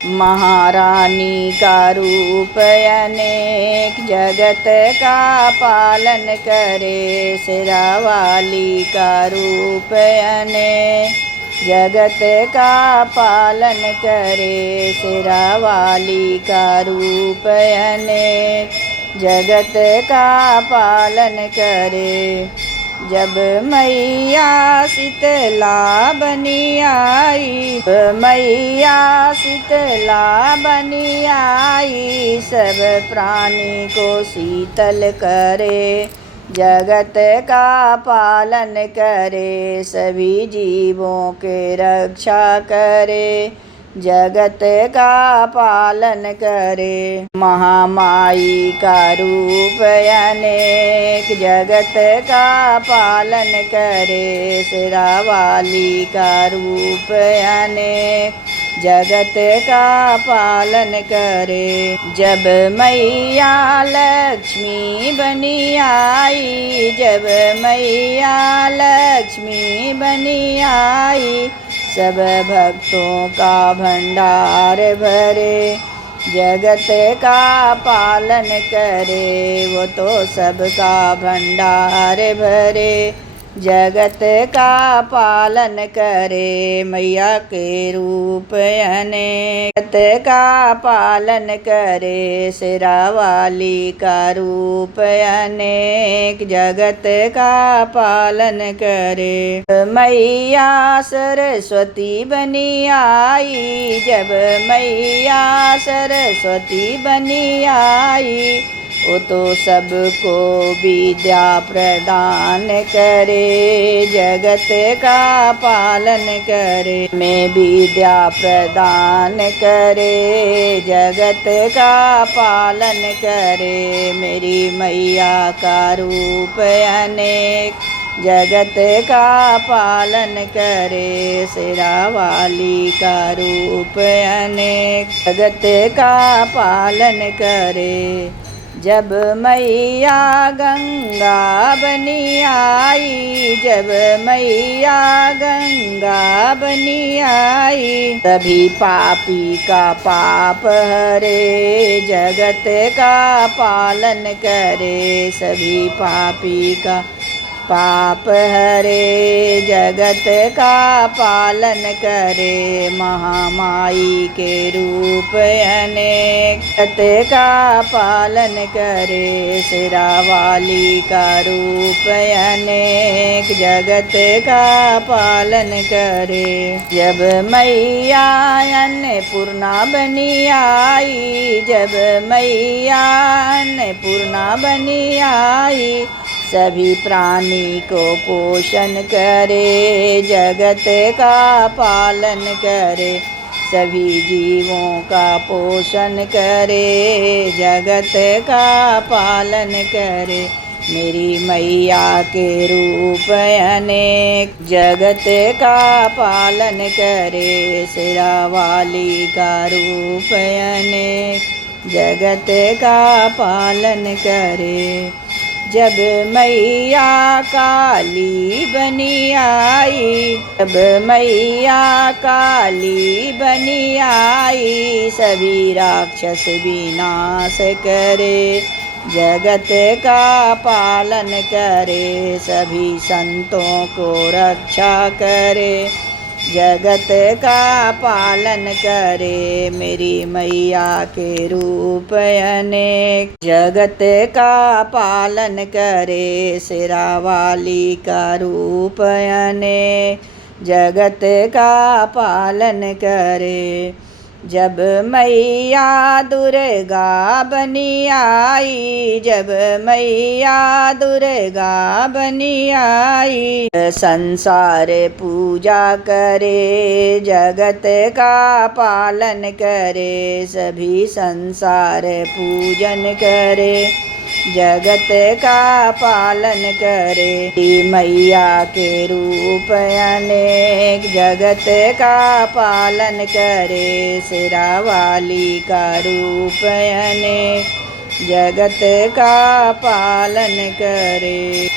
महारानी का रूप अनेक, जगत का पालन करे। शेरावाली का रूप अनेक, जगत का पालन करे। शेरावाली का रूप अनेक, जगत का पालन करे। जब मैया शीतला बनी आई, मैया शीतला बनी आई, सब प्राणी को शीतल करे। जगत का पालन करे, सभी जीवों के रक्षा करे। जगत का पालन करे। महामाई का रूप अनेक, जगत का पालन करे। शेरावाली का रूप अनेक, जगत का पालन करे। जब मैया लक्ष्मी बनी आई, जब मैया लक्ष्मी बनी आई, सब भक्तों का भंडार भरे। जगत का पालन करे, वो तो सबका भंडार भरे। जगत का पालन करे, मैया के रूप अनेक, जगत का पालन करे। शेरावाली का रूप अनेक, जगत का पालन करे। मैया सरस्वती बनी आई, जब मैया सरस्वती बनी आई, वो तो सबको विद्या प्रदान करे। जगत का पालन करे, मैं विद्या प्रदान करे। जगत का पालन करे, मेरी मैया का रूप अनेक, जगत का पालन करे। शेरावाली का रूप अनेक, जगत का पालन करे। जब मैया गंगा बनी आई, जब मैया गंगा बनी आई, तभी पापी का पाप हरे। जगत का पालन करे, सभी पापी का पाप हरे। जगत का पालन करे, महामाई के रूप अनेक, जगत का पालन करे। शेरावाली का रूप अनेक, जगत का पालन करे। जब मैया अन्नपूर्णा बनी आई, जब मैया अन्नपूर्णा बनी आई, सभी प्राणी को पोषण करे। जगत का पालन करे, सभी जीवों का पोषण करे। जगत का पालन करे, मेरी मैया के रूप अनेक, जगत का पालन करे। शेरावाली का रूप अनेक, जगत का पालन करे। जब मैया काली बनी आई, जब मैया काली बनी आई, सभी राक्षस विनाश करे। जगत का पालन करे, सभी संतों को रक्षा करे। जगत का पालन करे, मेरी मैया के रूप अनेक, जगत का पालन करे। शेरावाली का रूप अनेक, जगत का पालन करे। जब मैया दुर्गा बनी आई, जब मैया दुर्गा बनी आई, संसार पूजा करे। जगत का पालन करे, सभी संसार पूजन करे। जगत का पालन करे, मैया के रूप अनेक, जगत का पालन करे। शेरावाली का रूप अनेक, जगत का पालन करे।